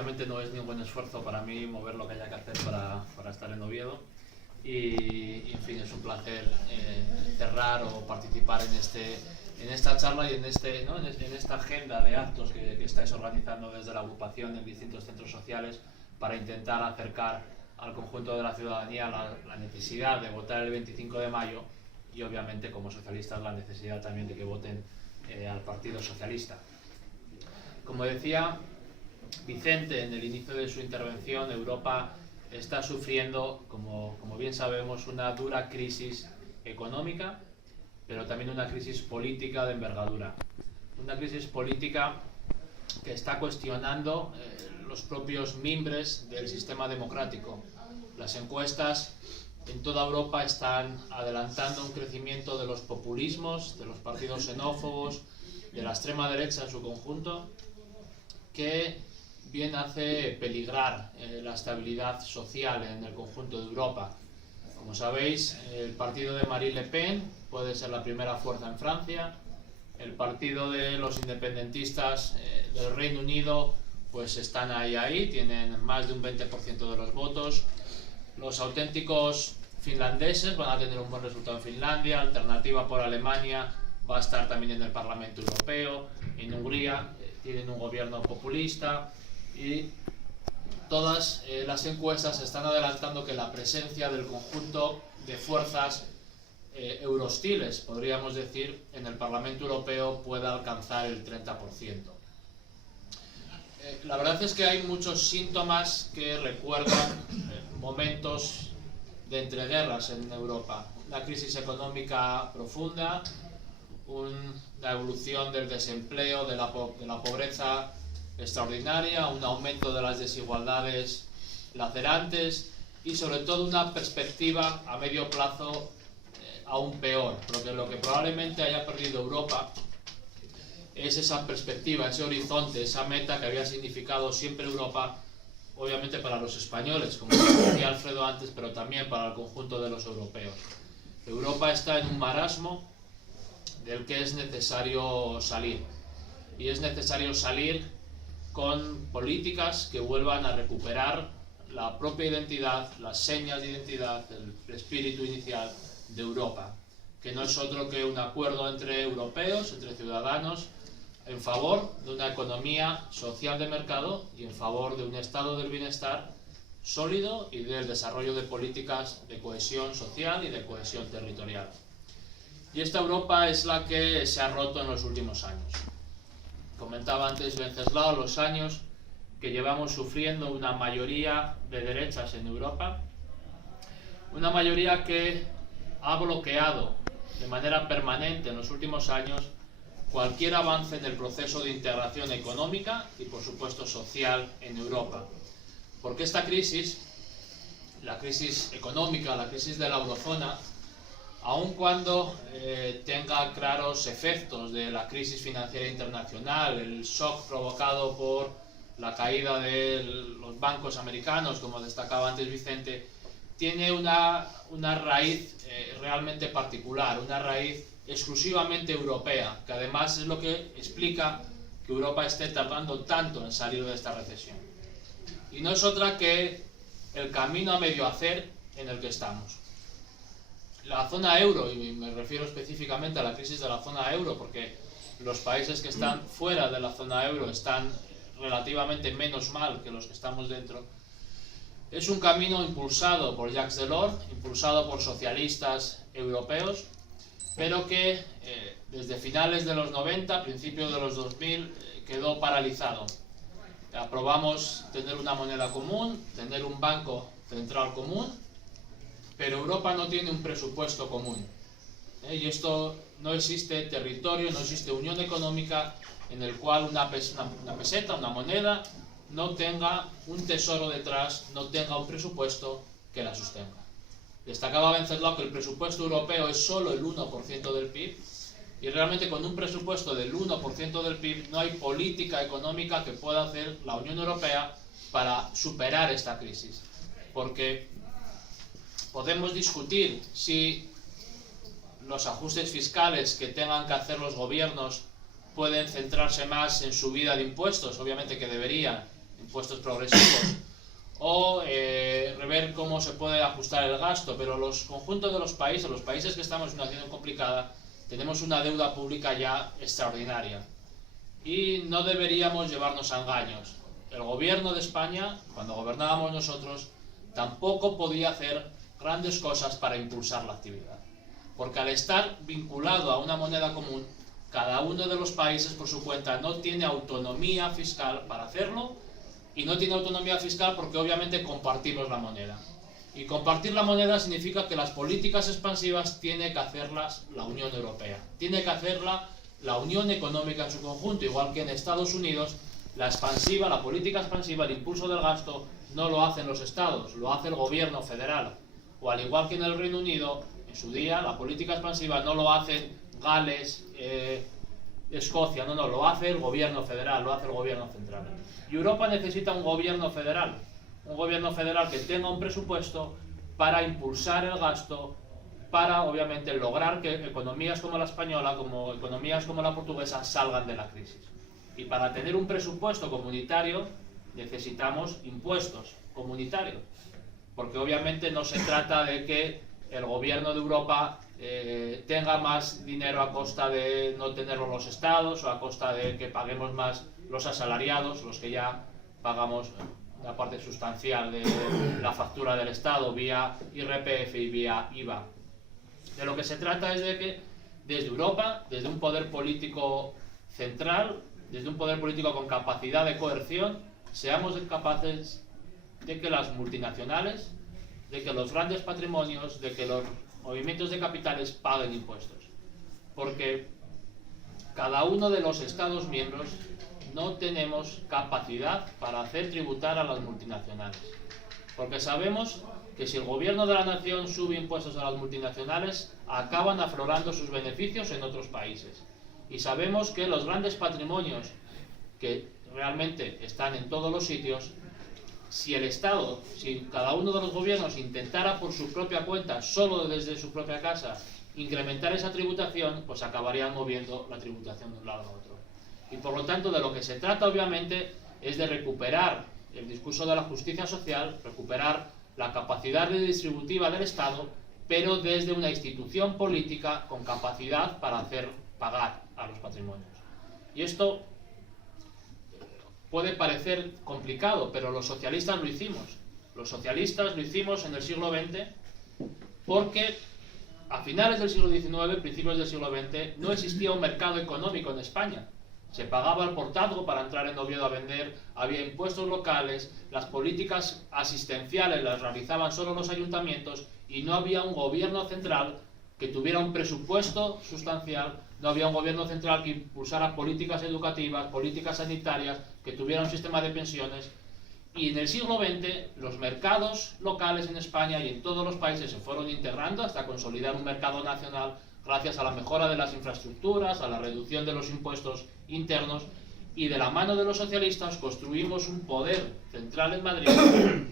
obviamente no es ningún esfuerzo para mí mover lo que haya que hacer para estar en Oviedo. Y en fin, es un placer cerrar o participar en esta charla y en esta agenda de actos que estáis organizando desde la agrupación en distintos centros sociales para intentar acercar al conjunto de la ciudadanía la necesidad de votar el 25 de mayo y obviamente como socialistas la necesidad también de que voten al Partido Socialista. Como decía Vicente en el inicio de su intervención, Europa está sufriendo, como bien sabemos, una dura crisis económica, pero también una crisis política de envergadura. Una crisis política que está cuestionando los propios mimbres del sistema democrático. Las encuestas en toda Europa están adelantando un crecimiento de los populismos, de los partidos xenófobos, de la extrema derecha en su conjunto, que bien hace peligrar la estabilidad social en el conjunto de Europa. Como sabéis, el partido de Marine Le Pen puede ser la primera fuerza en Francia, el partido de los independentistas del Reino Unido pues están ahí, tienen más de un 20% de los votos. Los auténticos finlandeses van a tener un buen resultado en Finlandia, Alternativa por Alemania va a estar también en el Parlamento Europeo, en Hungría tienen un gobierno populista y todas las encuestas están adelantando que la presencia del conjunto de fuerzas eurohostiles, podríamos decir, en el Parlamento Europeo pueda alcanzar el 30%. La verdad es que hay muchos síntomas que recuerdan momentos de entreguerras en Europa. Una crisis económica profunda, una evolución del desempleo, de la pobreza extraordinaria, un aumento de las desigualdades lacerantes y sobre todo una perspectiva a medio plazo aún peor, porque lo que probablemente haya perdido Europa es esa perspectiva, ese horizonte, esa meta que había significado siempre Europa, obviamente para los españoles, como decía Alfredo antes, pero también para el conjunto de los europeos. Europa está en un marasmo del que es necesario salir, y es necesario salir con políticas que vuelvan a recuperar la propia identidad, las señas de identidad, el espíritu inicial de Europa, que no es otro que un acuerdo entre europeos, entre ciudadanos, en favor de una economía social de mercado y en favor de un estado del bienestar sólido y del desarrollo de políticas de cohesión social y de cohesión territorial. Y esta Europa es la que se ha roto en los últimos años. Comentaba antes Wenceslao los años que llevamos sufriendo una mayoría de derechas en Europa, una mayoría que ha bloqueado de manera permanente en los últimos años cualquier avance en el proceso de integración económica y por supuesto social en Europa. Porque esta crisis, la crisis económica, la crisis de la eurozona, aun cuando tenga claros efectos de la crisis financiera internacional, el shock provocado por la caída de los bancos americanos, como destacaba antes Vicente, tiene una raíz realmente particular, una raíz exclusivamente europea, que además es lo que explica que Europa esté tardando tanto en salir de esta recesión. Y no es otra que el camino a medio hacer en el que estamos. La zona euro, y me refiero específicamente a la crisis de la zona euro, porque los países que están fuera de la zona euro están relativamente menos mal que los que estamos dentro, es un camino impulsado por Jacques Delors, impulsado por socialistas europeos, pero que desde finales de los 90, principios de los 2000, quedó paralizado. Aprobamos tener una moneda común, tener un banco central común, pero Europa no tiene un presupuesto común. Y esto no existe territorio, no existe unión económica en el cual una peseta, una moneda, no tenga un tesoro detrás, no tenga un presupuesto que la sostenga. Destacaba Wenceslao que el presupuesto europeo es solo el 1% del PIB y realmente con un presupuesto del 1% del PIB no hay política económica que pueda hacer la Unión Europea para superar esta crisis. Porque podemos discutir si los ajustes fiscales que tengan que hacer los gobiernos pueden centrarse más en subida de impuestos, obviamente que deberían, impuestos progresivos, o rever cómo se puede ajustar el gasto, pero los conjuntos de los países que estamos en una situación complicada, tenemos una deuda pública ya extraordinaria y no deberíamos llevarnos a engaños. El gobierno de España, cuando gobernábamos nosotros, tampoco podía hacer grandes cosas para impulsar la actividad, porque al estar vinculado a una moneda común, cada uno de los países por su cuenta no tiene autonomía fiscal para hacerlo, y no tiene autonomía fiscal porque obviamente compartimos la moneda. Y compartir la moneda significa que las políticas expansivas tiene que hacerlas la Unión Europea, tiene que hacerla la Unión Económica en su conjunto, igual que en Estados Unidos la política expansiva, el impulso del gasto, no lo hacen los estados, lo hace el gobierno federal. O al igual que en el Reino Unido, en su día, la política expansiva no lo hacen Gales, Escocia, no, lo hace el gobierno federal, lo hace el gobierno central. Y Europa necesita un gobierno federal que tenga un presupuesto para impulsar el gasto, para obviamente lograr que economías como la española, como economías como la portuguesa salgan de la crisis. Y para tener un presupuesto comunitario necesitamos impuestos comunitarios, porque obviamente no se trata de que el gobierno de Europa tenga más dinero a costa de no tenerlo los estados, o a costa de que paguemos más los asalariados, los que ya pagamos una parte sustancial de la factura del Estado vía IRPF y vía IVA. De lo que se trata es de que desde Europa, desde un poder político central, desde un poder político con capacidad de coerción, seamos capaces de que las multinacionales, de que los grandes patrimonios, de que los movimientos de capitales paguen impuestos. Porque cada uno de los Estados miembros no tenemos capacidad para hacer tributar a las multinacionales. Porque sabemos que si el gobierno de la nación sube impuestos a las multinacionales, acaban aflorando sus beneficios en otros países. Y sabemos que los grandes patrimonios, que realmente están en todos los sitios, si el Estado, si cada uno de los gobiernos intentara por su propia cuenta, solo desde su propia casa, incrementar esa tributación, pues acabarían moviendo la tributación de un lado a otro. Y por lo tanto, de lo que se trata obviamente es de recuperar el discurso de la justicia social, recuperar la capacidad redistributiva del Estado, pero desde una institución política con capacidad para hacer pagar a los patrimonios. Y esto puede parecer complicado, pero los socialistas lo hicimos. Los socialistas lo hicimos en el siglo XX porque a finales del siglo XIX, principios del siglo XX, no existía un mercado económico en España. Se pagaba el portazgo para entrar en Oviedo a vender, había impuestos locales, las políticas asistenciales las realizaban solo los ayuntamientos y no había un gobierno central que tuviera un presupuesto sustancial, no había un gobierno central que impulsara políticas educativas, políticas sanitarias, que tuviera un sistema de pensiones. Y en el siglo XX los mercados locales en España y en todos los países se fueron integrando hasta consolidar un mercado nacional gracias a la mejora de las infraestructuras, a la reducción de los impuestos internos, y de la mano de los socialistas construimos un poder central en Madrid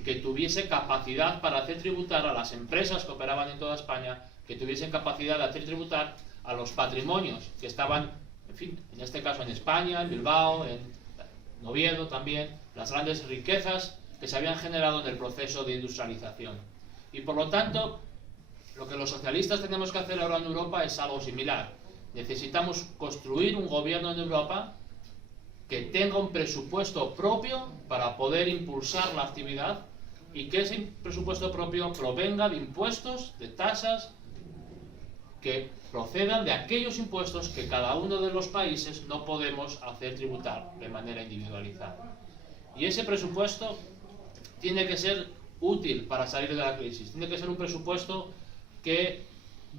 que tuviese capacidad para hacer tributar a las empresas que operaban en toda España, que tuviesen capacidad de hacer tributar a los patrimonios que estaban, en fin, en este caso en España, en Bilbao, en Oviedo también, las grandes riquezas que se habían generado en el proceso de industrialización. Y por lo tanto, lo que los socialistas tenemos que hacer ahora en Europa es algo similar. Necesitamos construir un gobierno en Europa que tenga un presupuesto propio para poder impulsar la actividad y que ese presupuesto propio provenga de impuestos, de tasas, que procedan de aquellos impuestos que cada uno de los países no podemos hacer tributar de manera individualizada. Y ese presupuesto tiene que ser útil para salir de la crisis, tiene que ser un presupuesto que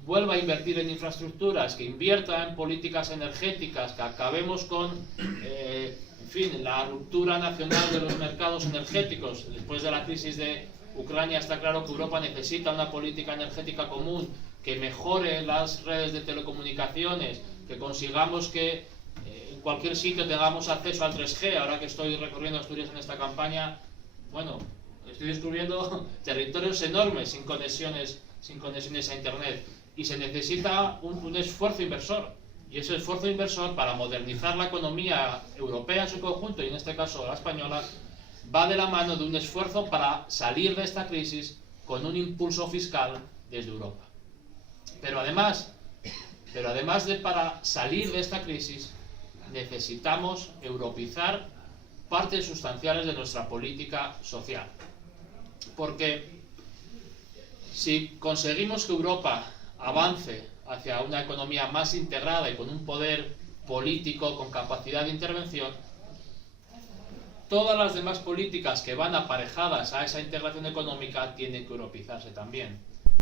vuelva a invertir en infraestructuras, que invierta en políticas energéticas, que acabemos con, en fin, la ruptura nacional de los mercados energéticos. Después de la crisis de Ucrania está claro que Europa necesita una política energética común, que mejore las redes de telecomunicaciones, que consigamos que en cualquier sitio tengamos acceso al 3G. Ahora que estoy recorriendo Asturias en esta campaña, bueno, estoy descubriendo territorios enormes sin conexiones a Internet, y se necesita un esfuerzo inversor, y ese esfuerzo inversor para modernizar la economía europea en su conjunto, y en este caso la española, va de la mano de un esfuerzo para salir de esta crisis con un impulso fiscal desde Europa. Pero además de para salir de esta crisis, necesitamos europeizar partes sustanciales de nuestra política social. Porque si conseguimos que Europa avance hacia una economía más integrada y con un poder político con capacidad de intervención, todas las demás políticas que van aparejadas a esa integración económica tienen que europeizarse también.